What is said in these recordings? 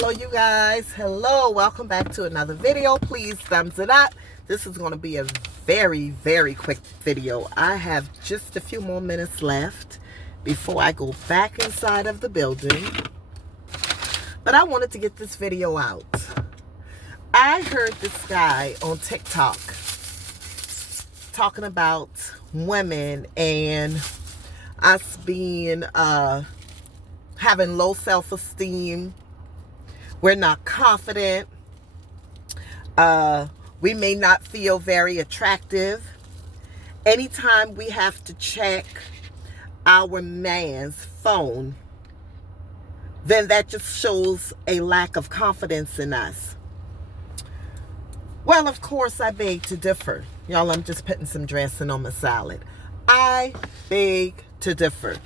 Hello you guys. Hello, welcome back to another video. Please thumbs it up. This is going to be a very quick video. I have just a few more minutes left before I go back inside of the building, but I wanted to get this video out. I heard this guy on TikTok talking about women and us being having low self-esteem. We're not confident. We may not feel very attractive. Anytime we have to check our man's phone, then that just shows a lack of confidence in us. Well, of course, I beg to differ. Y'all, I'm just putting some dressing on my salad. I beg to differ.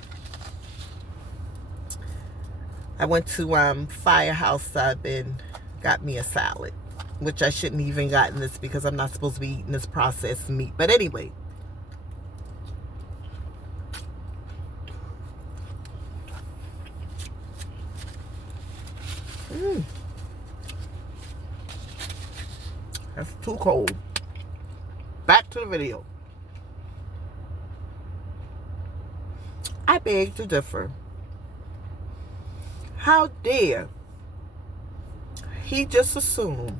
I went to Firehouse Sub and got me a salad, which I shouldn't even gotten this because I'm not supposed to be eating this processed meat. But anyway, that's too cold. Back to the video. I beg to differ. How dare he just assume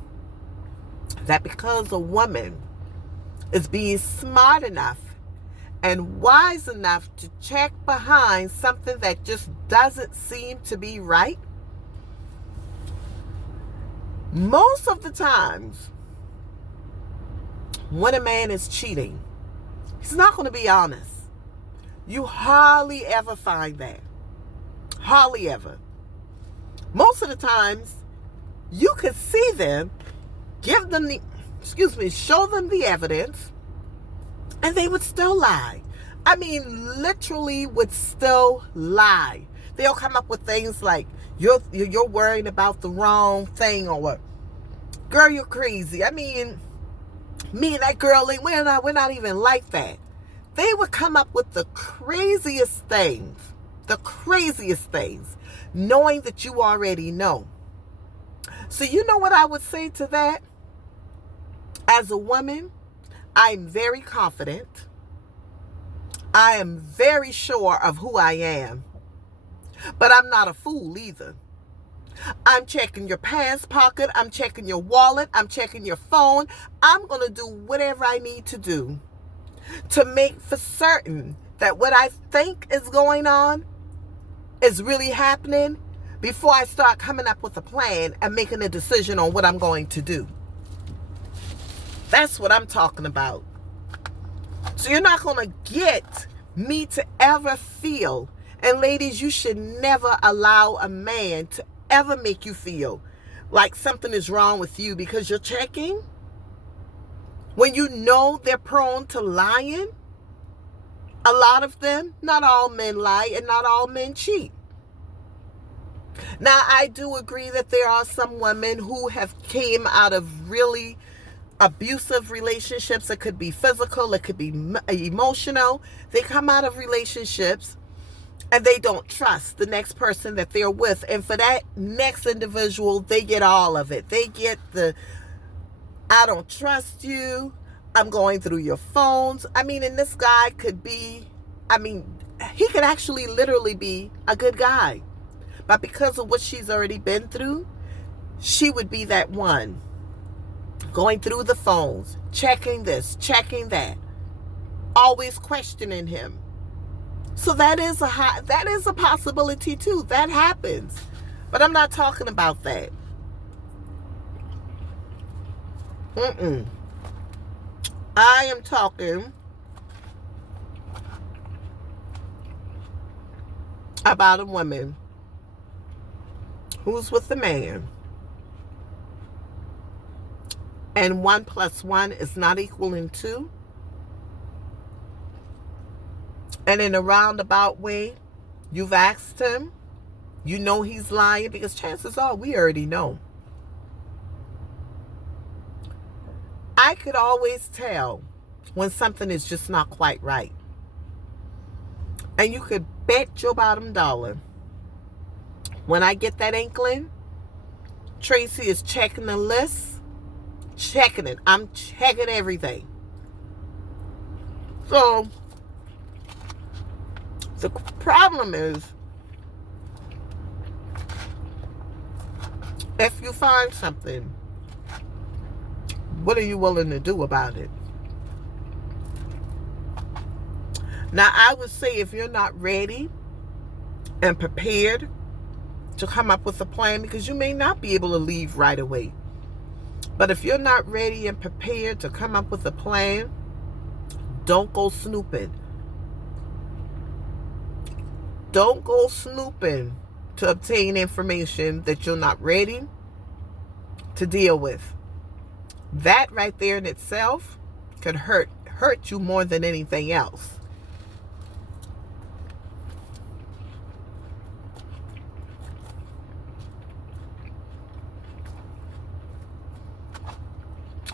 that because a woman is being smart enough and wise enough to check behind something that just doesn't seem to be right? Most of the times, when a man is cheating, he's not going to be honest. You hardly ever find that. Hardly ever. Most of the times, you could see them, give them show them the evidence, and they would still lie. I mean, literally would still lie. They'll come up with things like, you're worrying about the wrong thing, or what? Girl, you're crazy. I mean, me and that girl, we're not even like that. They would come up with the craziest things, knowing that you already know. So you know what I would say to that? As a woman, I'm very confident. I am very sure of who I am. But I'm not a fool either. I'm checking your pants pocket. I'm checking your wallet. I'm checking your phone. I'm going to do whatever I need to do to make for certain that what I think is going on is really happening before I start coming up with a plan and making a decision on what I'm going to do. That's what I'm talking about. So you're not going to get me to ever feel, and ladies, you should never allow a man to ever make you feel like something is wrong with you because you're checking when you know they're prone to lying. A lot of them, not all men lie and not all men cheat. Now, I do agree that there are some women who have came out of really abusive relationships. It could be physical, it could be emotional. They come out of relationships and they don't trust the next person that they're with. And for that next individual, they get all of it. They get the, I don't trust you, I'm going through your phones. I mean, and this guy could be, he could actually literally be a good guy. But because of what she's already been through, she would be that one going through the phones, checking this, checking that, always questioning him. So that is a possibility too. That happens. But I'm not talking about that. I am talking about a woman who's with a man, and 1 + 1 is not equaling 2. And in a roundabout way, you've asked him, you know he's lying, because chances are we already know. I could always tell when something is just not quite right. And you could bet your bottom dollar, when I get that inkling, Tracy is checking the list. Checking it. I'm checking everything. So, the problem is, if you find something, what are you willing to do about it? Now, I would say if you're not ready and prepared to come up with a plan, because you may not be able to leave right away. But if you're not ready and prepared to come up with a plan, don't go snooping. Don't go snooping to obtain information that you're not ready to deal with. That right there in itself could hurt you more than anything else.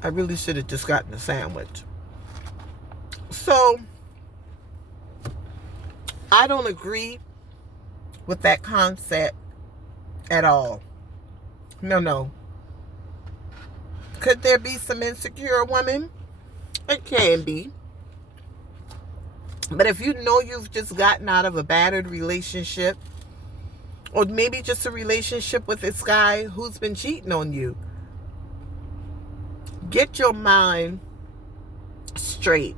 I really should have just gotten a sandwich. So, I don't agree with that concept at all. No. Could there be some insecure women? It can be. But if you know you've just gotten out of a battered relationship, or maybe just a relationship with this guy who's been cheating on you, get your mind straight.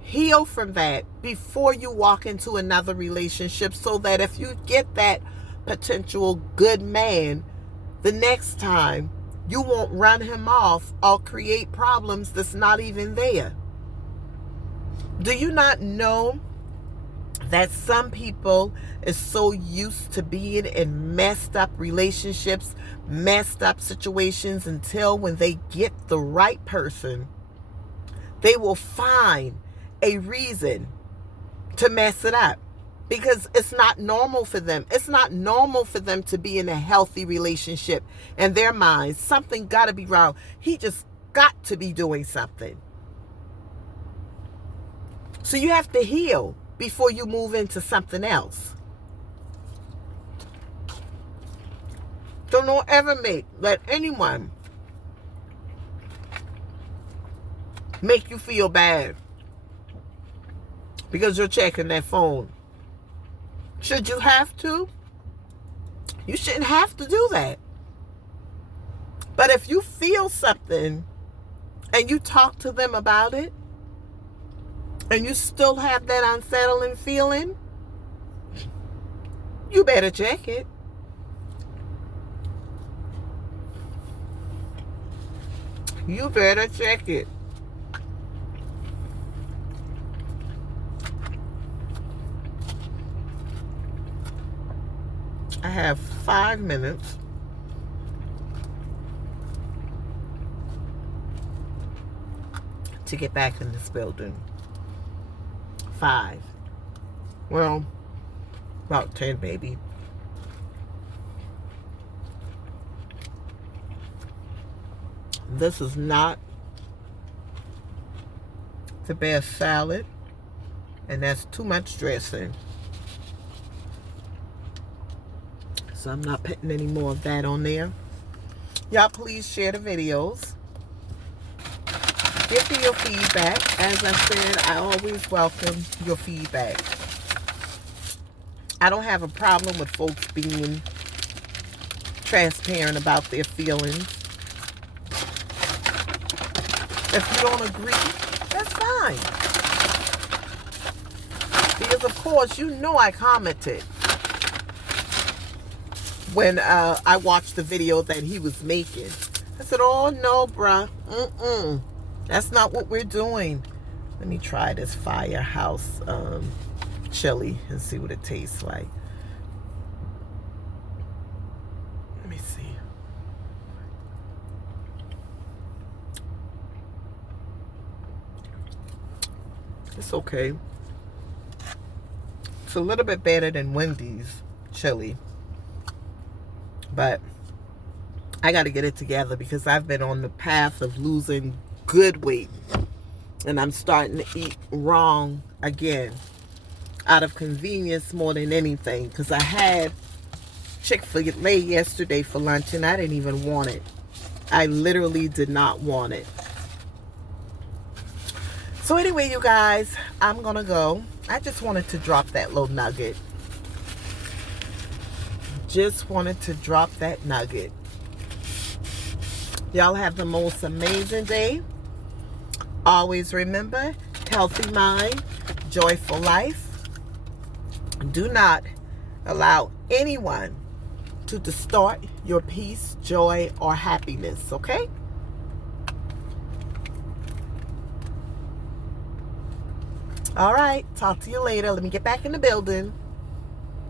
Heal from that before you walk into another relationship, so that if you get that potential good man, the next time you won't run him off or create problems that's not even there. Do you not know that some people is so used to being in messed up relationships, messed up situations, until when they get the right person, they will find a reason to mess it up, because it's not normal for them. It's not normal for them to be in a healthy relationship. In their minds, something got to be wrong. He just got to be doing something. So you have to heal before you move into something else. Don't ever let anyone make you feel bad because you're checking that phone. Should you have to? You shouldn't have to do that. But if you feel something and you talk to them about it, and you still have that unsettling feeling, you better check it. You better check it. I have 5 minutes to get back in this building. 5. Well, about 10 maybe. This is not the best salad, and that's too much dressing. So I'm not putting any more of that on there. Y'all please share the videos. Give me your feedback. As I said, I always welcome your feedback. I don't have a problem with folks being transparent about their feelings. If you don't agree, that's fine. Because of course, you know I commented when I watched the video that he was making. I said, oh no, bruh. That's not what we're doing. Let me try this Firehouse chili and see what it tastes like. Let me see. It's okay. It's a little bit better than Wendy's chili. But I got to get it together because I've been on the path of losing good weight. And I'm starting to eat wrong again. Out of convenience more than anything. Because I had Chick-fil-A yesterday for lunch, and I didn't even want it. I literally did not want it. So anyway, you guys, I'm going to go. I just wanted to drop that little nugget. Just wanted to drop that nugget. Y'all have the most amazing day. Always remember, healthy mind, joyful life. Do not allow anyone to distort your peace, joy, or happiness, okay? All right, talk to you later. Let me get back in the building.